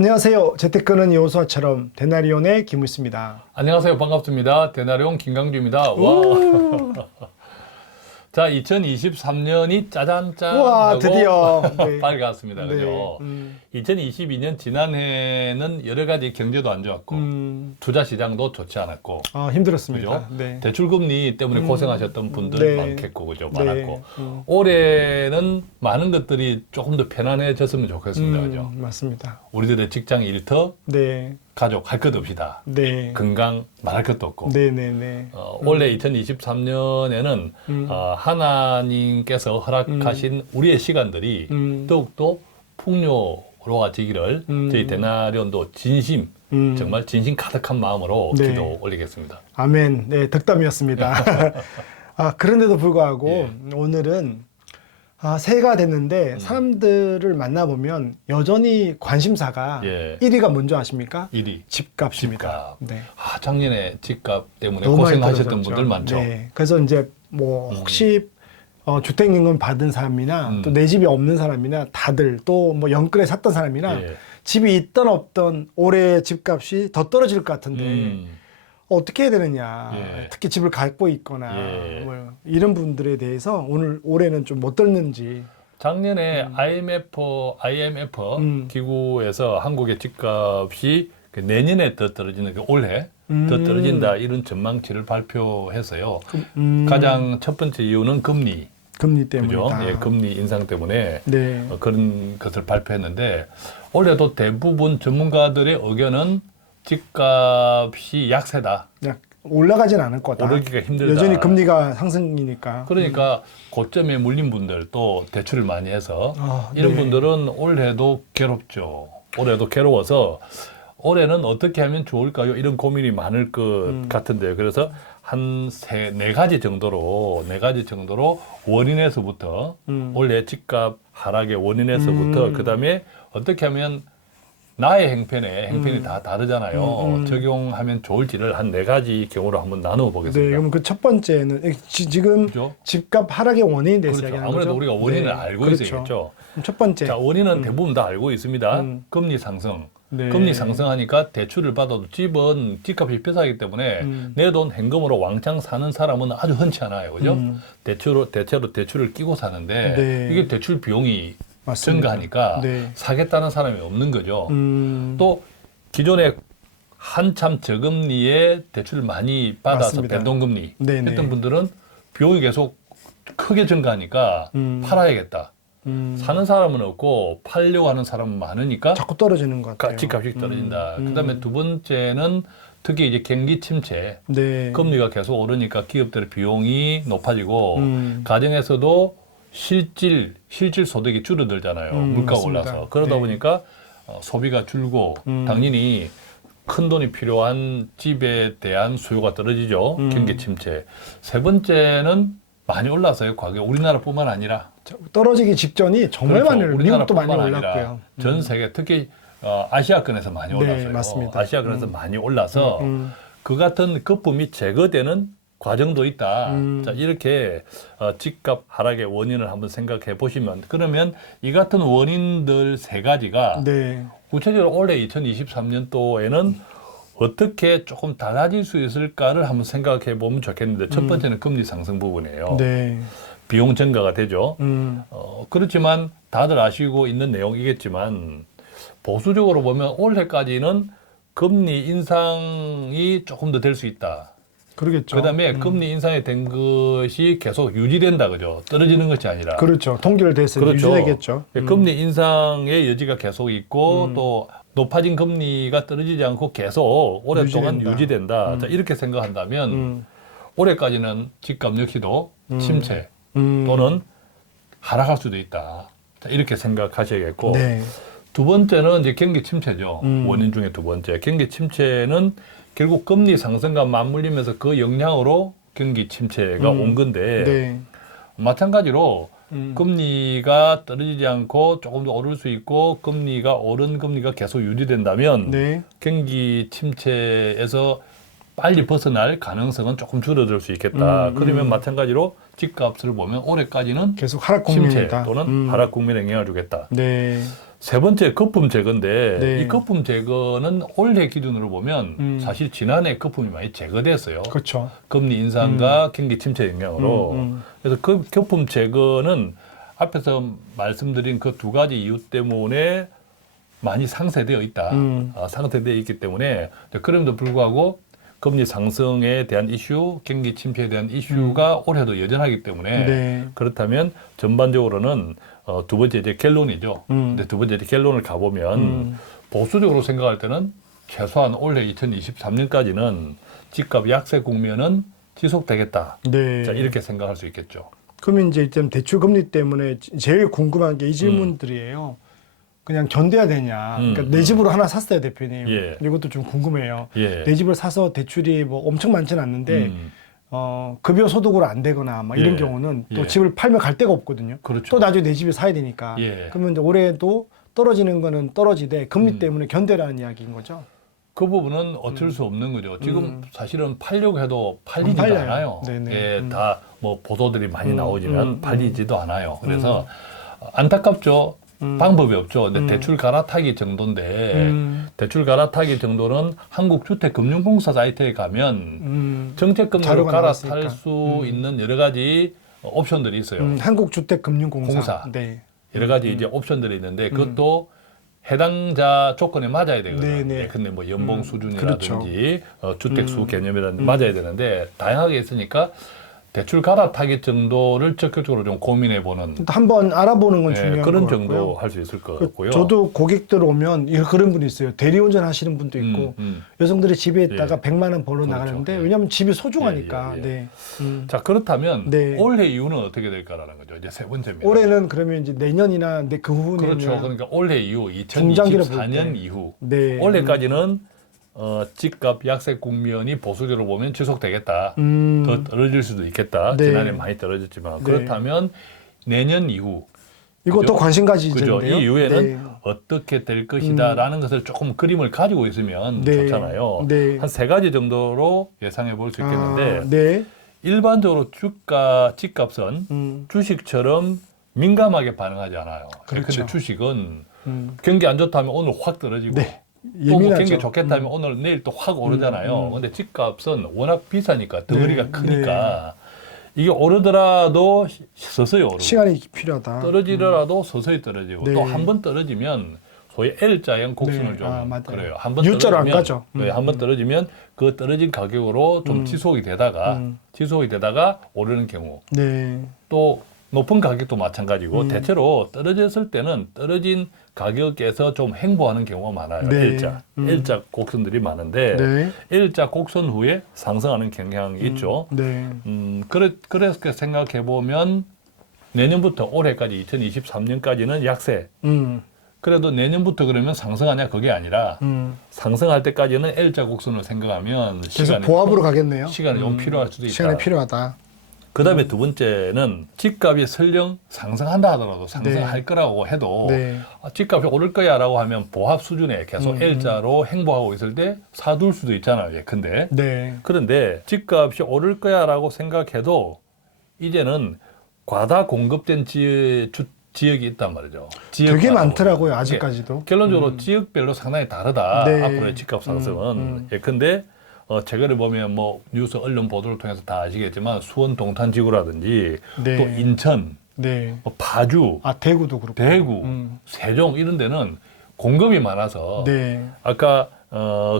안녕하세요. 재테크는 여호수아처럼 데나리온의 김우수입니다. 안녕하세요. 반갑습니다. 데나리온 김강주입니다. 와. 자, 2023년이 짜잔짠 우와, 하고 드디어 네. 밝았습니다. 그죠? 2022년 지난해는 여러 가지 경제도 안 좋았고 투자 시장도 좋지 않았고 힘들었습니다. 그죠? 네. 대출금리 때문에 고생하셨던 분들 네. 많겠고 그죠? 네. 많았고 올해는 많은 것들이 조금 더 편안해졌으면 좋겠습니다. 그죠? 맞습니다. 우리들의 직장 일터, 네. 가족 할 것 없이 다 네. 건강 말할 것도 없고 네네네. 올해 2023년에는 하나님께서 허락하신 우리의 시간들이 더욱더 풍요로워지기를 저희 데나리온도 진심 정말 진심 가득한 마음으로 네. 기도 올리겠습니다. 아멘. 네, 덕담이었습니다. 그런데도 불구하고 예. 오늘은 새해가 됐는데 사람들을 만나보면 여전히 관심사가 예. 1위가 뭔지 아십니까? 1위 집값입니다. 집값. 네. 작년에 집값 때문에 너무 많이 고생하셨던 떨어졌죠. 분들 많죠. 네. 그래서 이제 뭐 혹시 주택임금 받은 사람이나 또 내 집이 없는 사람이나 다들 또 뭐 영끌에 샀던 사람이나 예. 집이 있던 없던 올해 집값이 더 떨어질 것 같은데 어떻게 해야 되느냐. 예. 특히 집을 갖고 있거나 예. 뭐 이런 분들에 대해서 올해는 좀 어떨는지. 작년에 IMF 기구에서 한국의 집값이 내년에 더 떨어지는 올해 더 떨어진다 이런 전망치를 발표해서요. 가장 첫 번째 이유는 금리 때문이다. 그죠? 예, 금리 인상 때문에 네. 그런 것을 발표했는데 올해도 대부분 전문가들의 의견은 집값이 약세다. 올라가진 않을 거다. 오르기가 힘들다. 여전히 금리가 상승이니까. 그러니까 고점에 물린 분들 또 대출을 많이 해서 이런 네. 분들은 올해도 괴롭죠. 올해도 괴로워서 올해는 어떻게 하면 좋을까요? 이런 고민이 많을 것 같은데요. 그래서 한 네 가지 정도로 원인에서부터 올해 집값 하락의 원인에서부터 그다음에 어떻게 하면 나의 행편이 다 다르잖아요. 적용하면 좋을지를 한 네 가지 경우로 한번 나누어 보겠습니다. 네, 그럼 그 첫 번째는 지금 그죠? 집값 하락의 원인에 대해서 그렇죠. 이야기하는 아무래도 거죠? 우리가 원인을 네, 알고 그렇죠. 있어야겠죠. 그럼 첫 번째. 자, 원인은 대부분 다 알고 있습니다. 금리 상승. 네. 금리 상승하니까 대출을 받아도 집은 집값이 비싸기 때문에 내 돈 현금으로 왕창 사는 사람은 아주 흔치 않아요. 그죠? 대체로 대출을 끼고 사는데 네. 이게 대출 비용이 맞습니다. 증가하니까 네. 사겠다는 사람이 없는 거죠. 또 기존에 한참 저금리에 대출을 많이 받아서 맞습니다. 변동금리 네네. 했던 분들은 비용이 계속 크게 증가하니까 팔아야겠다. 사는 사람은 없고 팔려고 하는 사람은 많으니까 자꾸 떨어지는 것 같아요. 집값이 떨어진다. 그다음에 두 번째는 특히 이제 경기 침체, 네. 금리가 계속 오르니까 기업들의 비용이 높아지고 가정에서도 실질 소득이 줄어들잖아요. 물가가 맞습니다. 올라서 그러다 네. 보니까 소비가 줄고 당연히 큰 돈이 필요한 집에 대한 수요가 떨어지죠. 경기 침체. 세 번째는 많이 올라서요. 가격 우리나라뿐만 아니라 떨어지기 직전이 정말 그렇죠. 많이 미국도 많이 우리나라뿐만 아니라 올랐고요. 전 세계 특히 아시아권에서 많이 네, 올랐어요. 맞습니다. 아시아권에서 많이 올라서 그 같은 거품이 제거되는 과정도 있다. 자, 이렇게 집값 하락의 원인을 한번 생각해 보시면 그러면 이 같은 원인들 세 가지가 네. 구체적으로 올해 2023년도에는 어떻게 조금 달라질 수 있을까를 한번 생각해 보면 좋겠는데 첫 번째는 금리 상승 부분이에요. 네. 비용 증가가 되죠. 그렇지만 다들 아시고 있는 내용이겠지만 보수적으로 보면 올해까지는 금리 인상이 조금 더 될 수 있다. 그러겠죠. 그다음에 금리 인상이 된 것이 계속 유지된다, 그죠? 떨어지는 것이 아니라. 그렇죠. 통계를 대해서 유지되겠죠. 금리 인상의 여지가 계속 있고 또 높아진 금리가 떨어지지 않고 계속 오랫동안 유지된다. 자, 이렇게 생각한다면 올해까지는 집값 역시도 침체 또는 하락할 수도 있다. 자, 이렇게 생각하셔야겠고 네. 두 번째는 이제 경기 침체죠. 원인 중에 두 번째. 경기 침체는 결국 금리 상승과 맞물리면서 그 영향으로 경기 침체가 온 건데 네. 마찬가지로 금리가 떨어지지 않고 조금 더 오를 수 있고 오른 금리가 계속 유지된다면 네. 경기 침체에서 빨리 벗어날 가능성은 조금 줄어들 수 있겠다. 그러면 마찬가지로 집값을 보면 올해까지는 계속 하락 침체 국면이다. 또는 하락 국면에 영향을 주겠다. 네. 세 번째 거품 제거인데 네. 이 거품 제거는 올해 기준으로 보면 사실 지난해 거품이 많이 제거됐어요. 그렇죠. 금리 인상과 경기 침체 영향으로. 그래서 그 거품 제거는 앞에서 말씀드린 그 두 가지 이유 때문에 많이 상쇄되어 있다. 상쇄되어 있기 때문에 그럼에도 불구하고 금리 상승에 대한 이슈, 경기 침체에 대한 이슈가 올해도 여전하기 때문에 네. 그렇다면 전반적으로는 두 번째 이제 결론이죠. 근데 두 번째 이제 결론을 가보면 보수적으로 생각할 때는 최소한 올해 2023년까지는 집값 약세 국면은 지속되겠다. 네. 자, 이렇게 생각할 수 있겠죠. 그러면 이제 일단 대출 금리 때문에 제일 궁금한 게 이 질문들이에요. 그냥 견뎌야 되냐. 그러니까 내 집으로 하나 샀어요, 대표님. 예. 이것도 좀 궁금해요. 예. 내 집을 사서 대출이 뭐 엄청 많지는 않는데 급여 소득으로 안 되거나 막 이런 예. 경우는 또 예. 집을 팔면 갈 데가 없거든요. 그렇죠. 또 나중에 내 집을 사야 되니까. 예. 그러면 이제 올해도 떨어지는 거는 떨어지되 금리 때문에 견뎌라는 이야기인 거죠. 그 부분은 어쩔 수 없는 거죠. 지금 사실은 팔려고 해도 팔리지도 팔려요. 않아요. 네네. 예, 다 뭐 보도들이 많이 나오지만 팔리지도 않아요. 그래서 안타깝죠. 방법이 없죠. 근데 대출 갈아타기 정도인데 대출 갈아타기 정도는 한국주택금융공사 사이트에 가면 정책금리로 자료가 갈아탈 나왔으니까. 수 있는 여러 가지 옵션들이 있어요. 한국주택금융공사. 공사. 네. 여러 가지 이제 옵션들이 있는데 그것도 해당자 조건에 맞아야 되거든요. 네네. 예, 근데 뭐 연봉 수준이라든지 그렇죠. 주택수 개념이라든지 맞아야 되는데 다양하게 있으니까 대출 갈아타기 정도를 적극적으로 좀 고민해보는 한번 알아보는 건 예, 중요한 그런 것 같고요. 정도 할 수 있을 것 같고요. 저도 고객들 오면 그런 분이 있어요. 대리운전 하시는 분도 있고 여성들이 집에 있다가 예. 100만 원 벌러 그렇죠. 나가는데 예. 왜냐하면 집이 소중하니까. 예, 예, 예. 네. 자 그렇다면 네. 올해 이유는 어떻게 될까라는 거죠. 이제 세 번째입니다. 올해는 그러면 이제 내년이나 그 후年그렇죠. 그러니까 올해 이후 중장기로 볼 2024년 때. 이후 네. 올해까지는 집값 약세 국면이 보수적으로 보면 지속되겠다. 더 떨어질 수도 있겠다. 네. 지난해 많이 떨어졌지만 네. 그렇다면 내년 이후 이거 그죠? 또 관심 가지는데요. 그죠? 이 이후에는 네. 어떻게 될 것이다라는 것을 조금 그림을 가지고 있으면 네. 좋잖아요. 네. 한 세 가지 정도로 예상해 볼 수 있겠는데 네. 일반적으로 집값은 주식처럼 민감하게 반응하지 않아요. 그렇죠. 근데 주식은 음. 경기 안 좋다면 오늘 확 떨어지고 네. 또 뭐 예민하죠. 경기 좋겠다면 오늘 내일 또 확 오르잖아요. 근데 집값은 워낙 비싸니까 덩어리가 네, 크니까 이게 오르더라도 서서히 오르고 시간이 필요하다. 떨어지더라도 서서히 떨어지고 네. 또 한 번 떨어지면 소위 L자형 곡선을 네. 좀 맞아요. 그래요. 한 번 U자로 안 떨어지면 가죠. 네, 한 번 떨어지면 그 떨어진 가격으로 좀 지속이 되다가 오르는 경우 네. 또 높은 가격도 마찬가지고 대체로 떨어졌을 때는 떨어진 가격에서 좀 횡보하는 경우가 많아요. 네. L자 곡선들이 많은데 네. L자 곡선 후에 상승하는 경향이 있죠. 네. 그렇게 생각해 보면 내년부터 올해까지 2023년까지는 약세. 그래도 내년부터 그러면 상승하냐 그게 아니라 상승할 때까지는 L자 곡선을 생각하면 계속 보합으로 가겠네요. 시간이 좀 필요할 수도 있다. 시간이 필요하다. 그다음에 두 번째는 집값이 설령 상승한다 하더라도 상승할 거라고 해도 네. 집값이 오를 거야라고 하면 보합 수준에 계속 L자로 행보하고 있을 때 사둘 수도 있잖아요. 예컨대. 네. 그런데 집값이 오를 거야라고 생각해도 이제는 과다 공급된 지역이 있단 말이죠. 되게 많더라고요, 이게 아직까지도. 결론적으로 지역별로 상당히 다르다. 네. 앞으로의 집값 상승은. 예컨대 최근에 보면 뭐 뉴스 언론 보도를 통해서 다 아시겠지만 수원 동탄지구라든지 네. 또 인천, 네. 뭐 파주, 아, 대구도 그렇고. 대구, 세종 이런 데는 공급이 많아서 네. 아까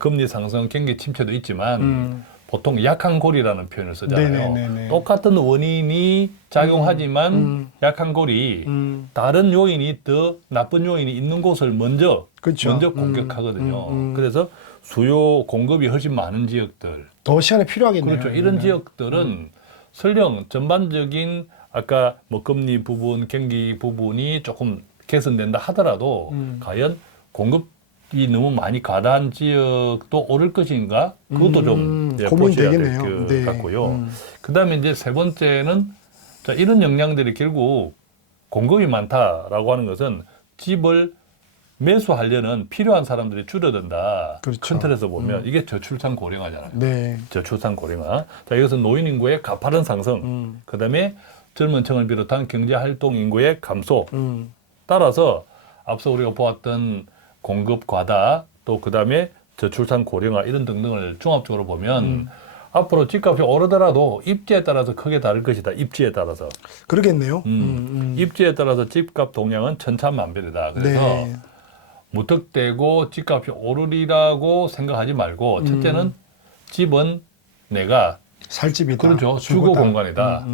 금리 상승, 경기 침체도 있지만 보통 약한 고리라는 표현을 쓰잖아요. 네네네네. 똑같은 원인이 작용하지만 약한 고리, 다른 요인이 더 나쁜 요인이 있는 곳을 먼저 그렇죠. 공격하거든요. 그래서 수요 공급이 훨씬 많은 지역들, 더 시간이 필요하겠네요. 그렇죠. 이런 지역들은 설령 전반적인 아까 뭐 금리 부분, 경기 부분이 조금 개선된다 하더라도 과연 공급이 너무 많이 과다한 지역도 오를 것인가? 그것도 좀 보셔야 될 것 네. 같고요. 그다음에 이제 세 번째는 자, 이런 영향들이 결국 공급이 많다라고 하는 것은 집을 매수하려는 필요한 사람들이 줄어든다. 그렇죠. 큰 틀에서 보면 이게 저출산 고령화잖아요. 네. 저출산 고령화. 자, 이것은 노인 인구의 가파른 상승. 그다음에 젊은 층을 비롯한 경제 활동 인구의 감소. 따라서 앞서 우리가 보았던 공급 과다 또 그다음에 저출산 고령화 이런 등등을 종합적으로 보면 앞으로 집값이 오르더라도 입지에 따라서 크게 다를 것이다. 입지에 따라서. 그러겠네요. 입지에 따라서 집값 동향은 천차만별이다. 그래서 네. 무턱대고 집값이 오르리라고 생각하지 말고 첫째는 집은 내가 살 집이다. 그렇죠. 주거 주거다. 공간이다.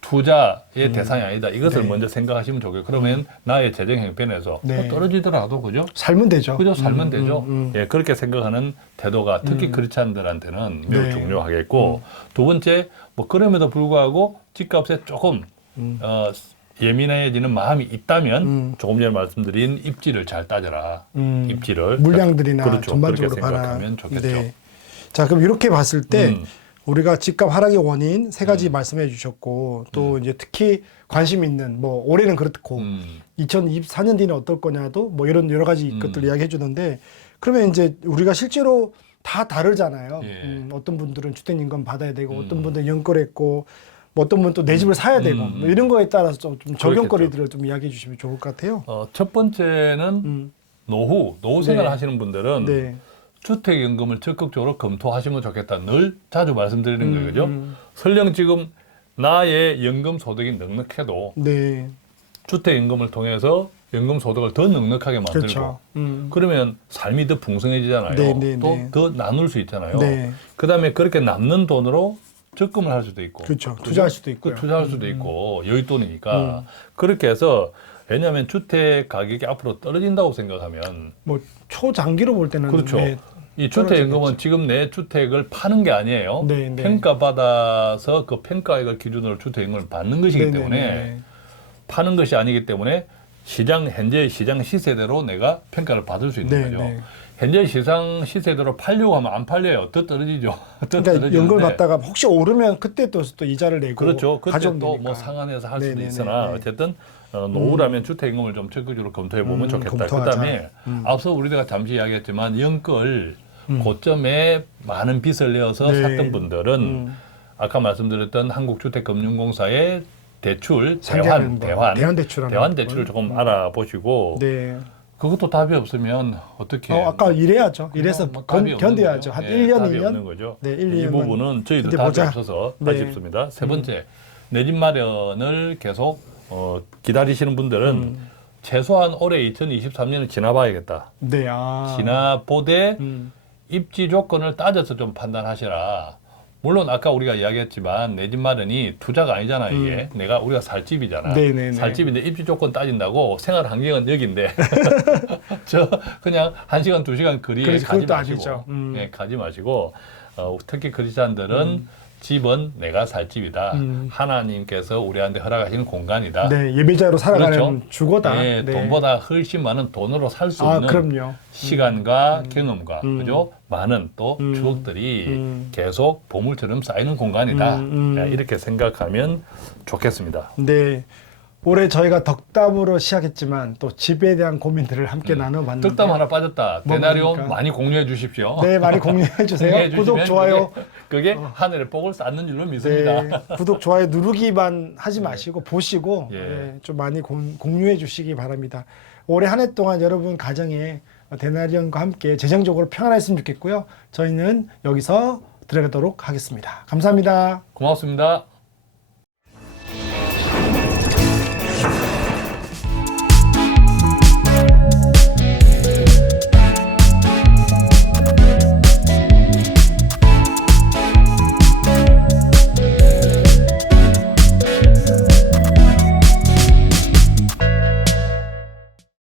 투자의 대상이 아니다. 이것을 먼저 생각하시면 좋겠고 그러면 나의 재정 형편에서 네. 뭐 떨어지더라도 그죠? 살면 되죠. 그죠? 살면 되죠. 예, 그렇게 생각하는 태도가 특히 크리스찬들한테는 매우 네. 중요하겠고 두 번째 뭐 그럼에도 불구하고 집값에 조금 예민해지는 마음이 있다면 조금 전에 말씀드린 입지를 잘 따져라. 입지를 물량들이나 그렇죠. 전반적으로 그렇게 생각하면 좋겠죠. 네. 자, 그럼 이렇게 봤을 때 우리가 집값 하락의 원인 세 음. 가지 말씀해 주셨고 또 이제 특히 관심 있는 뭐 올해는 그렇고 2024년 뒤는 어떨 거냐도 뭐 이런 여러 가지 것들 이야기해 주는데 그러면 이제 우리가 실제로 다 다르잖아요. 예. 어떤 분들은 주택인감 받아야 되고 어떤 분들은 연끌했고 뭐 어떤 분은 또 내 집을 사야 되고 뭐 이런 거에 따라서 좀 적용거리들을 좀 이야기해 주시면 좋을 것 같아요. 첫 번째는 노후 생활 네. 하시는 분들은 네. 주택연금을 적극적으로 검토하시면 좋겠다. 늘 자주 말씀드리는 거예요. 그죠? 설령 지금 나의 연금 소득이 넉넉해도 네. 주택연금을 통해서 연금 소득을 더 넉넉하게 만들고 그렇죠. 그러면 삶이 더 풍성해지잖아요. 네, 네, 또 네. 더 나눌 수 있잖아요. 네. 그다음에 그렇게 남는 돈으로 적금을 할 수도 있고 그렇죠. 그죠? 투자할 수도 있고요. 투자할 수도 있고 여윳돈이니까 그렇게 해서 왜냐하면 주택 가격이 앞으로 떨어진다고 생각하면 뭐 초장기로 볼 때는 그렇죠. 네, 이 주택연금은 지금 내 주택을 파는 게 아니에요. 네, 네. 평가받아서 그 평가액을 기준으로 주택연금을 받는 것이기 네, 때문에 네, 네. 파는 것이 아니기 때문에 현재 시장 시세대로 내가 평가를 받을 수 있는 네, 거죠. 네. 현재 시장 시세대로 팔려고 하면 안 팔려요. 더 떨어지죠. 더 그러니까 떨어지는데. 연금을 받다가 혹시 오르면 그때 또 이자를 내고 그렇죠. 그때 가져오면 또 되니까. 뭐 상한해서 할 수도 네네네. 있으나 어쨌든 노후라면 주택연금을 좀 적극적으로 검토해 보면 좋겠다. 검토하자. 그다음에 앞서 우리가 잠시 이야기했지만 연끌 고점에 많은 빚을 내어서 네. 샀던 분들은 아까 말씀드렸던 한국주택금융공사의 대출 상계하는 거, 대환 대환대출하는 대출을 거. 조금 알아보시고 네. 그것도 답이 없으면 어떻게 아까 일해야죠. 이래서 뭐 답이 없는 견뎌야죠. 거죠. 한 예, 1년, 답이 2년. 없는 거죠. 네, 1, 이 2년만 부분은 저희도 그때 답이 보자. 없어서 네. 아쉽습니다. 세 번째, 내 집 마련을 계속 기다리시는 분들은 최소한 올해 2023년을 지나봐야겠다. 네. 지나보되 입지 조건을 따져서 좀 판단하시라. 물론 아까 우리가 이야기했지만 내 집 마련이 투자가 아니잖아요. 이게 우리가 살 집이잖아. 네네네. 살 집인데 입지 조건 따진다고 생활 환경은 여기인데 저 그냥 1시간 2시간 거리에 그래서 가지 그것도 마시고 아니죠. 예, 가지 마시고 특히 크리스찬들은 집은 내가 살 집이다. 하나님께서 우리한테 허락하시는 공간이다. 네, 예배자로 살아가는 그렇죠? 주거다. 예, 네. 돈보다 훨씬 많은 돈으로 살 수 있는 그럼요. 시간과 경험과 그죠? 많은 또 추억들이 계속 보물처럼 쌓이는 공간이다. 예, 이렇게 생각하면 좋겠습니다. 네. 올해 저희가 덕담으로 시작했지만 또 집에 대한 고민들을 함께 나눠봤는데 득담 하나 빠졌다. 뭐 데나리온 뭡니까? 많이 공유해 주십시오. 네, 많이 공유해 주세요. 공유해 구독, 주시면 좋아요. 그게 하늘의 복을 쌓는 줄로 믿습니다. 네, 구독, 좋아요 누르기만 하지 마시고 보시고 예. 네, 좀 많이 공유해 주시기 바랍니다. 올해 한 해 동안 여러분 가정에 데나리온과 함께 재정적으로 평안했으면 좋겠고요. 저희는 여기서 들어가도록 하겠습니다. 감사합니다. 고맙습니다.